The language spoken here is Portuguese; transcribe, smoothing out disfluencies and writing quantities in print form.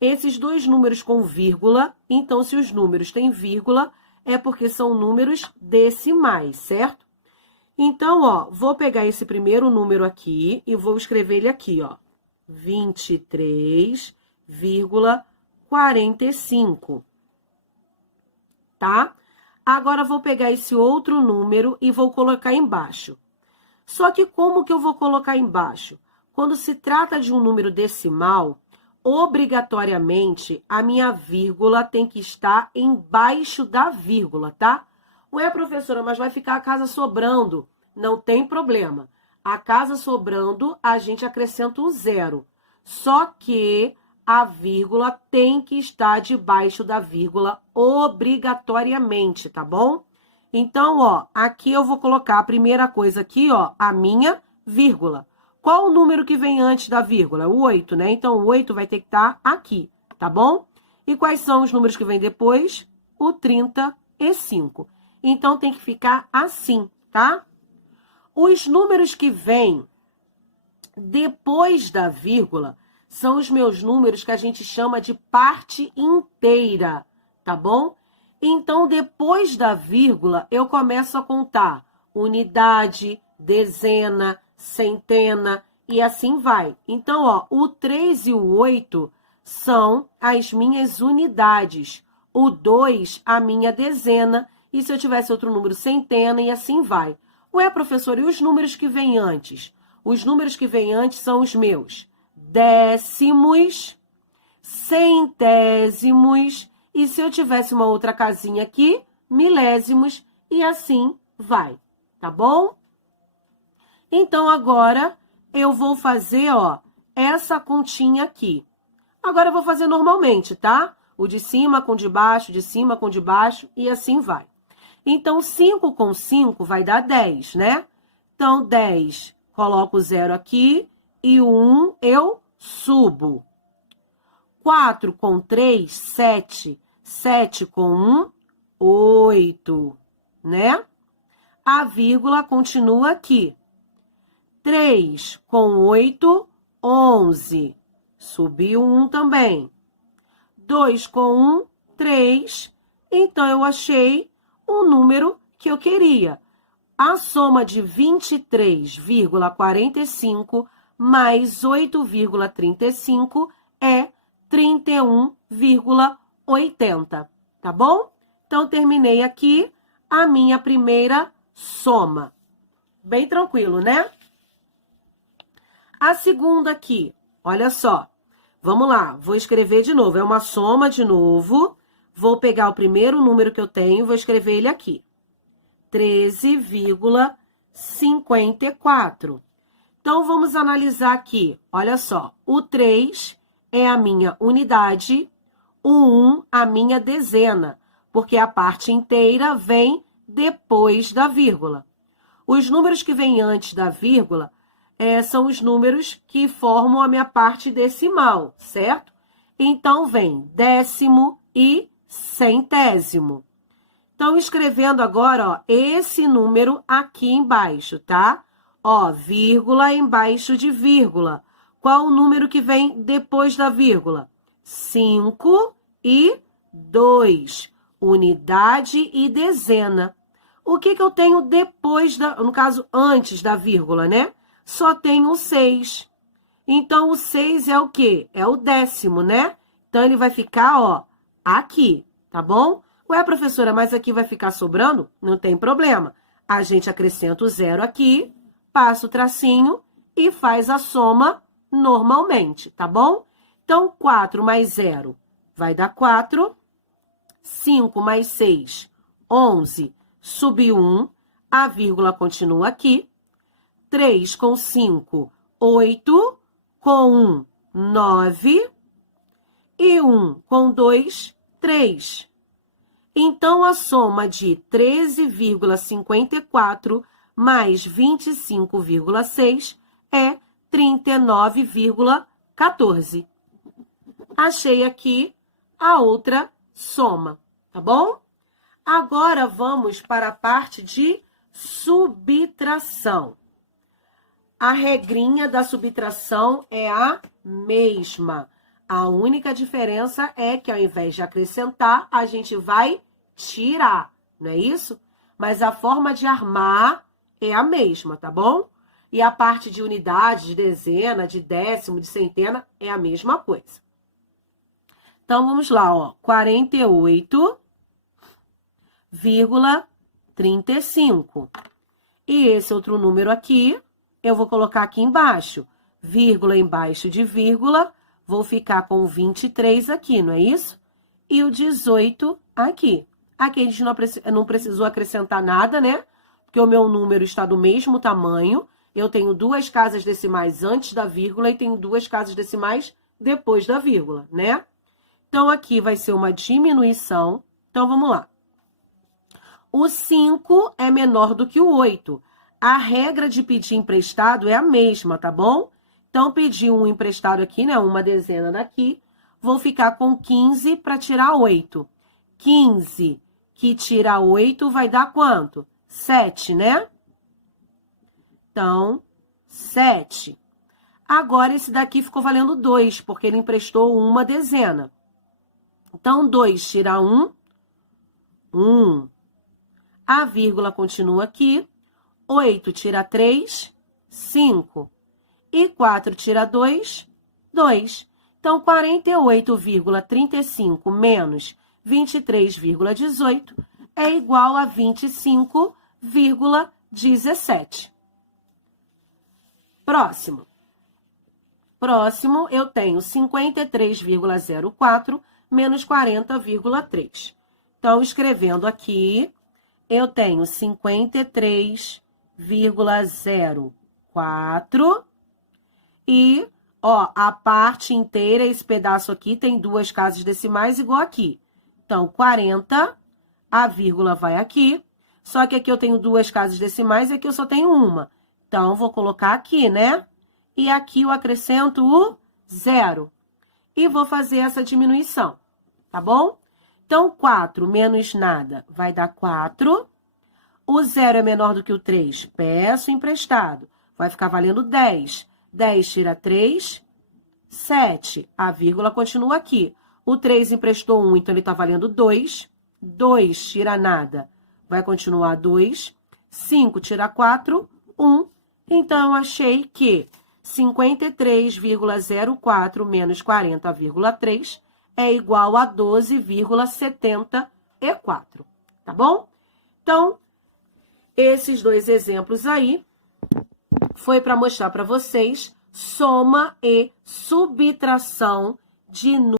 Esses dois números com vírgula, então se os números têm vírgula, é porque são números decimais, certo? Então, ó, vou pegar esse primeiro número aqui e vou escrever ele aqui, ó. 23,45. Tá? Agora, vou pegar esse outro número e vou colocar embaixo. Só que como que eu vou colocar embaixo? Quando se trata de um número decimal, obrigatoriamente, a minha vírgula tem que estar embaixo da vírgula, tá? Ué, professora, mas vai ficar a casa sobrando. Não tem problema. A casa sobrando, a gente acrescenta um zero. Só que a vírgula tem que estar debaixo da vírgula obrigatoriamente, tá bom? Então, ó, aqui eu vou colocar a primeira coisa aqui, ó, a minha vírgula. Qual o número que vem antes da vírgula? O 8, né? Então, o 8 vai ter que estar aqui, tá bom? E quais são os números que vêm depois? O 35. Então, tem que ficar assim, tá? Os números que vêm depois da vírgula são os meus números que a gente chama de parte inteira, tá bom? Então, depois da vírgula, eu começo a contar unidade, dezena, centena e assim vai. Então, ó, o 3 e o 8 são as minhas unidades, o 2 a minha dezena, e se eu tivesse outro número, centena e assim vai. Ué, professor, e os números que vêm antes? Os números que vêm antes são os meus décimos, centésimos, e se eu tivesse uma outra casinha aqui, milésimos, e assim vai, tá bom? Então, agora, eu vou fazer, ó, essa continha aqui. Agora, eu vou fazer normalmente, tá? O de cima com de baixo, de cima com de baixo, e assim vai. Então, 5 com 5 vai dar 10, né? Então, 10, coloco o 0 aqui, e o 1 eu subo. 4 com 3, 7. 7 com 1, 8, né? A vírgula continua aqui. 3 com 8, 11. Subiu 1 também. 2 com 1, 3. Então, eu achei o número que eu queria. A soma de 23,45 mais 8,35 é 31,80, tá bom? Então, terminei aqui a minha primeira soma. Bem tranquilo, né? A segunda aqui, olha só. Vamos lá, vou escrever de novo. É uma soma de novo. Vou pegar o primeiro número que eu tenho, vou escrever ele aqui. 13,54. Então, vamos analisar aqui. Olha só, o 3 é a minha unidade, o 1 a minha dezena, porque a parte inteira vem depois da vírgula. Os números que vêm antes da vírgula são os números que formam a minha parte decimal, certo? Então, vem décimo e centésimo. Então, escrevendo agora, ó, esse número aqui embaixo, tá? Ó, vírgula embaixo de vírgula. Qual o número que vem depois da vírgula? 5 e 2. Unidade e dezena. O que eu tenho depois no caso, antes da vírgula, né? Só tenho o 6. Então, o 6 é o quê? É o décimo, né? Então, ele vai ficar, ó, aqui, tá bom? Ué, professora, mas aqui vai ficar sobrando? Não tem problema. A gente acrescenta o 0 aqui, passa o tracinho e faz a soma normalmente, tá bom? Então, 4 mais 0 vai dar 4. 5 mais 6, 11. Subiu 1. A vírgula continua aqui. 3 com 5, 8. Com 1, 9. E 1 com 2, 3. Então, a soma de 13,54 mais 25,6 é 39,14. Achei aqui a outra soma, tá bom? Agora, vamos para a parte de subtração. A regrinha da subtração é a mesma. A única diferença é que ao invés de acrescentar, a gente vai tirar, não é isso? Mas a forma de armar é a mesma, tá bom? E a parte de unidade, de dezena, de décimo, de centena, é a mesma coisa. Então, vamos lá, ó. 48,35. E esse outro número aqui, eu vou colocar aqui embaixo. Vírgula embaixo de vírgula, vou ficar com o 23 aqui, não é isso? E o 18 aqui. Aqui a gente não precisou acrescentar nada, né? Porque o meu número está do mesmo tamanho. Eu tenho 2 casas decimais antes da vírgula e tenho 2 casas decimais depois da vírgula, né? Então, aqui vai ser uma diminuição. Então, vamos lá. O 5 é menor do que o 8. A regra de pedir emprestado é a mesma, tá bom? Então, pedi um emprestado aqui, né? Uma dezena daqui. Vou ficar com 15 para tirar 8. 15 que tira 8 vai dar quanto? 7, né? Então, 7. Agora, esse daqui ficou valendo 2, porque ele emprestou uma dezena. Então, 2 tira 1, 1. A vírgula continua aqui. 8 tira 3, 5. E 4 tira 2, 2. Então, 48,35 menos 23,18 é igual a 25,17. Próximo. Próximo, eu tenho 53,04 menos 40,3. Então, escrevendo aqui, eu tenho 53,04 e, ó, a parte inteira, esse pedaço aqui, tem 2 casas decimais igual aqui. Então, 40, a vírgula vai aqui, só que aqui eu tenho 2 casas decimais e aqui eu só tenho uma. Então, vou colocar aqui, né? E aqui eu acrescento o 0. E vou fazer essa diminuição, tá bom? Então, 4 menos nada vai dar 4. O 0 é menor do que o 3, peço emprestado. Vai ficar valendo 10. 10 tira 3, 7. A vírgula continua aqui. O 3 emprestou 1, então ele está valendo 2. 2 tira nada, vai continuar 2. 5 tira 4, 1. Então, eu achei que 53,04 menos 40,3 é igual a 12,74, tá bom? Então, esses 2 exemplos aí foi para mostrar para vocês soma e subtração de números.